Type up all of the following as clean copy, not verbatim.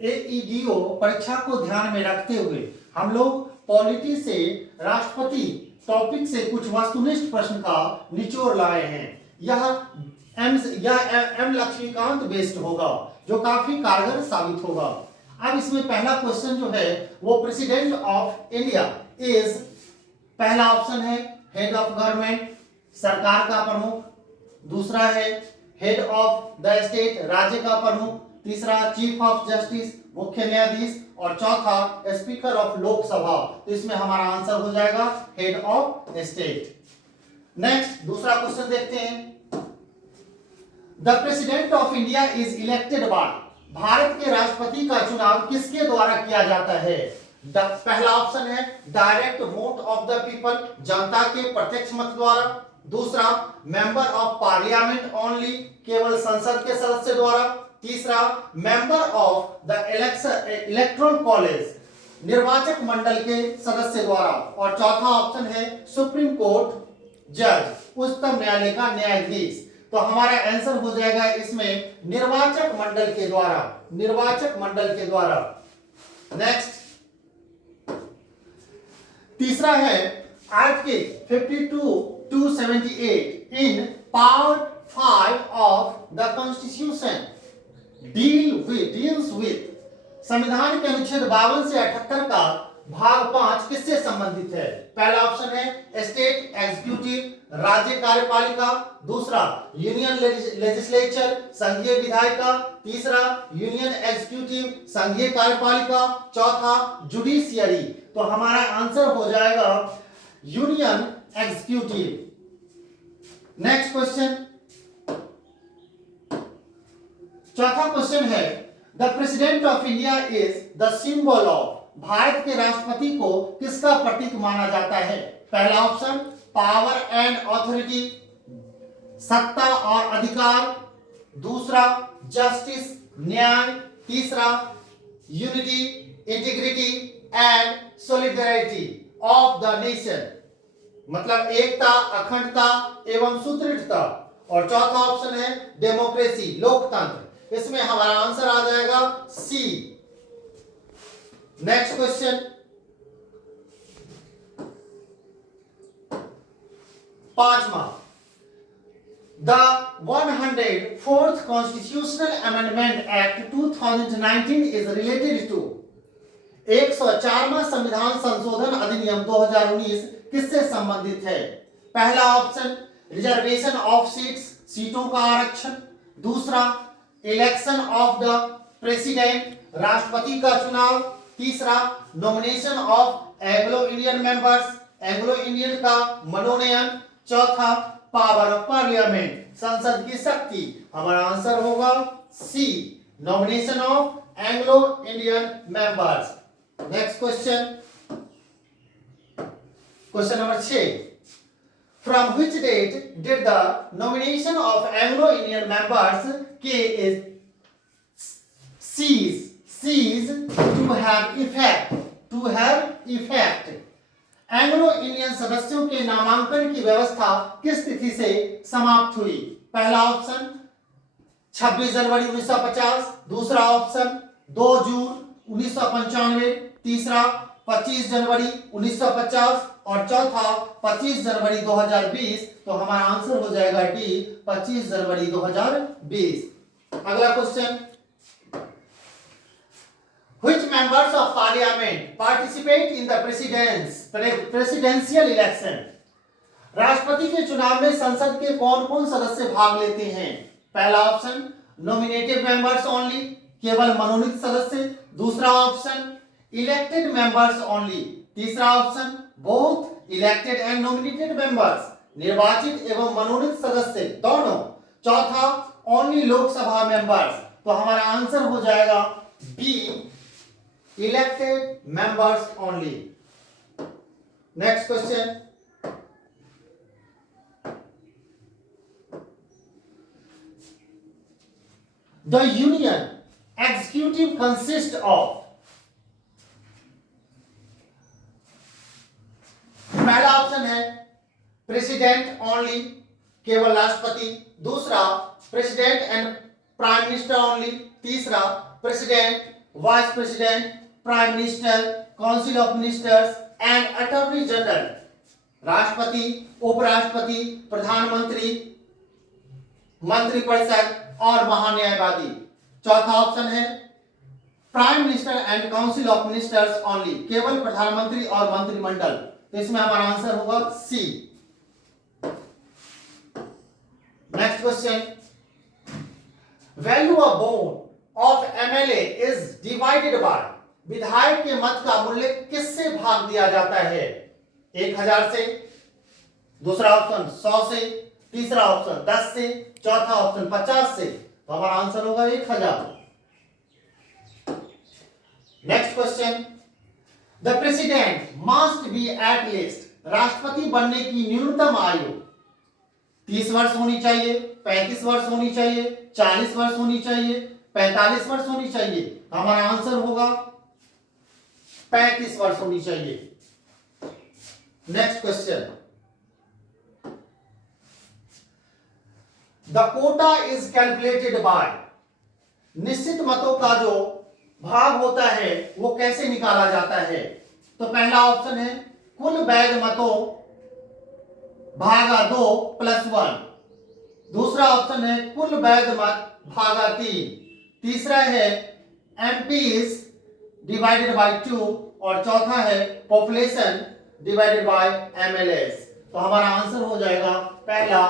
AEDO परीक्षा को ध्यान में रखते हुए हम लोग पॉलिटी से राष्ट्रपति टॉपिक से कुछ वस्तुनिष्ठ प्रश्न का निचोड़ लाए हैं। यह एम लक्ष्मीकांत बेस्ड होगा जो काफी कारगर साबित होगा। अब इसमें पहला क्वेश्चन जो है वो प्रेसिडेंट ऑफ इंडिया इज, पहला ऑप्शन है हेड ऑफ गवर्नमेंट, सरकार का प्रमुख। दूसरा है हेड ऑफ द स्टेट, राज्य का प्रमुख। तीसरा चीफ ऑफ जस्टिस, मुख्य न्यायाधीश। और चौथा स्पीकर ऑफ लोकसभा। तो इसमें हमारा आंसर हो जाएगा हेड ऑफ स्टेट। नेक्स्ट दूसरा क्वेश्चन देखते हैं। The president of India is elected by, Bharat के राष्ट्रपति का चुनाव किसके द्वारा किया जाता है? पहला ऑप्शन है direct vote of the people, जनता के प्रत्यक्ष मत द्वारा। दूसरा मेंबर ऑफ पार्लियामेंट ओनली, केवल संसद के सदस्य द्वारा। तीसरा member of the electoral college, निर्वाचक मंडल के सदस्य द्वारा। और चौथा ऑप्शन है सुप्रीम कोर्ट जज, उच्चतम न्यायालय का न्यायाधीश। तो हमारा आंसर हो जाएगा इसमें निर्वाचक मंडल के द्वारा, निर्वाचक मंडल के द्वारा। नेक्स्ट तीसरा है article 52-278 in part 5 of the constitution deals with, संविधान के अनुच्छेद 52 से 78 का भाग 5 किससे संबंधित है? पहला ऑप्शन है स्टेट एग्जीक्यूटिव, राज्य कार्यपालिका। दूसरा यूनियन लेजिस्लेचर, संघीय विधायिका। तीसरा यूनियन एग्जीक्यूटिव, संघीय कार्यपालिका। चौथा जुडिशियरी। तो हमारा आंसर हो जाएगा यूनियन एग्जीक्यूटिव। नेक्स्ट क्वेश्चन, चौथा क्वेश्चन है the president of India is the symbol of, Bharat के राष्ट्रपति को किसका प्रतीक माना जाता है? पहला ऑप्शन पावर एंड ऑथोरिटी, सत्ता और अधिकार। दूसरा जस्टिस, न्याय। तीसरा unity, integrity and solidarity of the nation, मतलब एकता, अखंडता एवं सुदृढ़ता। और चौथा ऑप्शन है डेमोक्रेसी, लोकतंत्र। इसमें हमारा आंसर आ जाएगा सी। नेक्स्ट क्वेश्चन, पांचवा, the 104th constitutional amendment act 2019 is related to, 104वां संविधान संशोधन अधिनियम 2019 किससे संबंधित है? पहला ऑप्शन रिजर्वेशन ऑफ सीट्स, सीटों का आरक्षण। दूसरा इलेक्शन ऑफ द प्रेसिडेंट, राष्ट्रपति का चुनाव। तीसरा nomination of Anglo Indian members, Anglo Indian का मनोनयन। चौथा पावर ऑफ पार्लियामेंट, संसद की शक्ति। हमारा आंसर होगा C, nomination of Anglo Indian members. Next question, question number 6, from which date did the nomination of Anglo-Indian members cease to have effect? Anglo-Indian सदस्यों के नामांकन की व्यवस्था किस तिथि से समाप्त हुई? पहला ऑप्शन 26 जनवरी 1950। दूसरा ऑप्शन 2 जून 1995। तीसरा 25 जनवरी 1950 और चौथा 25 जनवरी 2020। तो हमारा आंसर हो जाएगा डी, 25 जनवरी 2020। अगला question, which members of parliament participate in the presidential election? राष्ट्रपति के चुनाव में संसद के कौन-कौन सदस्य भाग लेते हैं? पहला ऑप्शन नॉमिनेटेड मेंबर्स ओनली, केवल मनोनीत सदस्य। दूसरा ऑप्शन इलेक्टेड मेंबर्स ओनली। तीसरा option both elected and nominated members, निर्वाचित एवं मनोनीत सदस्य दोनों। चौथा ओनली लोकसभा मेंबर्स। तो हमारा आंसर हो जाएगा B, elected members only. Next question, the union executive consist of, पहला ऑप्शन है प्रेसिडेंट ओनली, केवल राष्ट्रपति। दूसरा president and prime minister only. तीसरा president vice president, prime minister, council of ministers and attorney general. राष्ट्रपति, उपराष्ट्रपति, प्रधानमंत्री, मंत्रिपरिषद और महान्यायवादी। चौथा ऑप्शन है prime minister and council of ministers only, केवल प्रधानमंत्री और मंत्रिमंडल। तो इसमें हमारा आंसर होगा C. Next question, value of vote of MLA is divided by, विधायक के मत का मूल्य किससे भाग दिया जाता है? 1000 से, दूसरा ऑप्शन 100 से, तीसरा ऑप्शन 10 से, चौथा ऑप्शन 50 से। तो हमारा आंसर होगा 1000। Next question, the president must be at least, राष्ट्रपति बनने की न्यूनतम आयु 30 वर्ष होनी चाहिए, 35 वर्ष होनी चाहिए, 40 वर्ष होनी चाहिए, 45 वर्ष होनी चाहिए। तो हमारा आंसर होगा 35 वर्ष होनी चाहिए। Next question, the quota is calculated by, निश्चित मतों का जो भाग होता है वो कैसे निकाला जाता है? तो पहला ऑप्शन है कुल वैध मतों भागा 2 + 1, दूसरा ऑप्शन है कुल वैध मत भागा 3, तीसरा है एमपीज डिवाइडेड बाय 2 और चौथा है पॉपुलेशन डिवाइडेड बाय एमएलएस। तो हमारा आंसर हो जाएगा पहला,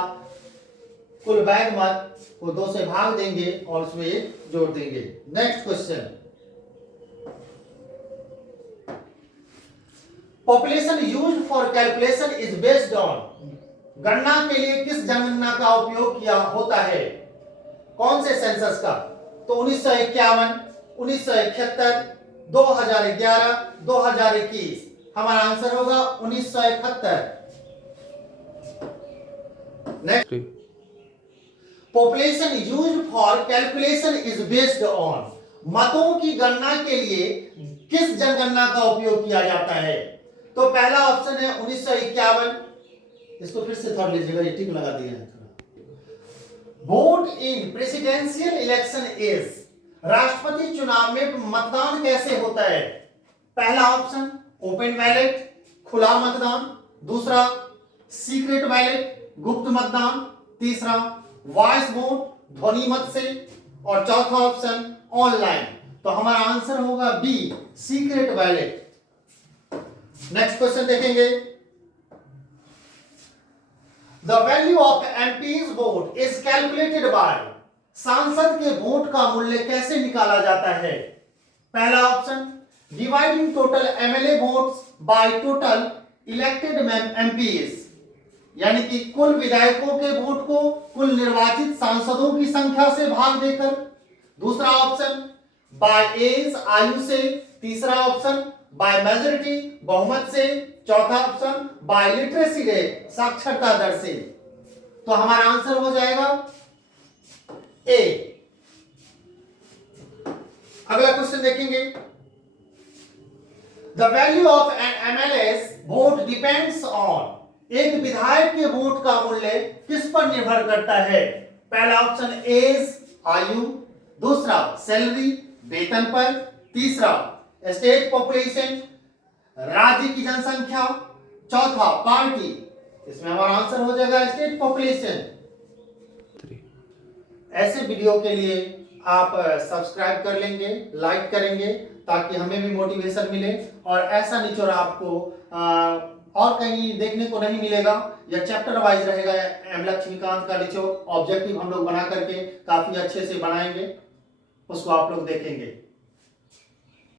कुल वैध मत को 2 से भाग देंगे और उसमें 1 जोड़ देंगे। Next question, population used for calculation is based on, गणना के लिए किस जनगणना का उपयोग किया होता है? कौन से सेंसस का? तो 1951, 1971, 2011, 2021। हमारा आंसर होगा 1971। Next, population used for calculation is based on, मतों की गणना के लिए किस जनगणना का उपयोग किया जाता है? तो पहला ऑप्शन है 1951, इसको फिर से थोड़ा लीजिएगा, ये टिक लगा दिया है थोड़ा। Vote in presidential election is, राष्ट्रपति चुनाव में मतदान कैसे होता है? पहला ऑप्शन ओपन बैलेट, खुला मतदान, दूसरा सीक्रेट बैलेट, गुप्त मतदान, तीसरा वॉइस वोट, ध्वनि मत से, और चौथा ऑप्शन ऑनलाइन। तो हमारा आंसर होगा B, secret ballot. Next question देखेंगे, the value of MPs vote is calculated by, सांसद के वोट का मूल्य कैसे निकाला जाता है? पहला option dividing total MLA votes by total elected MPs, यानी कि कुल विधायकों के वोट को कुल निर्वाचित सांसदों की संख्या से भाग देकर, दूसरा ऑप्शन बाय एज, आयु से, तीसरा ऑप्शन बाय मेजोरिटी, बहुमत से, चौथा ऑप्शन बाय लिटरेसी रेट, साक्षरता दर से। तो हमारा आंसर हो जाएगा ए। अगला क्वेश्चन देखेंगे, the value of N MLAs vote depends on, एक विधायक के वोट का मूल्य किस पर निर्भर करता है? पहला ऑप्शन एज, आयु, दूसरा सैलरी, वेतन पर, तीसरा स्टेट पॉपुलेशन, राज्य की जनसंख्या, चौथा पार्टी। इसमें हमारा आंसर हो जाएगा स्टेट पॉपुलेशन। ऐसे वीडियो के लिए आप सब्सक्राइब कर लेंगे, लाइक करेंगे, ताकि हमें भी मोटिवेशन मिले और ऐसा निचोड़ आपको और कहीं देखने को नहीं मिलेगा। यह चैप्टर वाइज रहेगा। एम लक्ष्मीकांत का निचोड़ ऑब्जेक्टिव हम लोग बना करके काफी अच्छे से बनाएंगे, उसको आप लोग देखेंगे।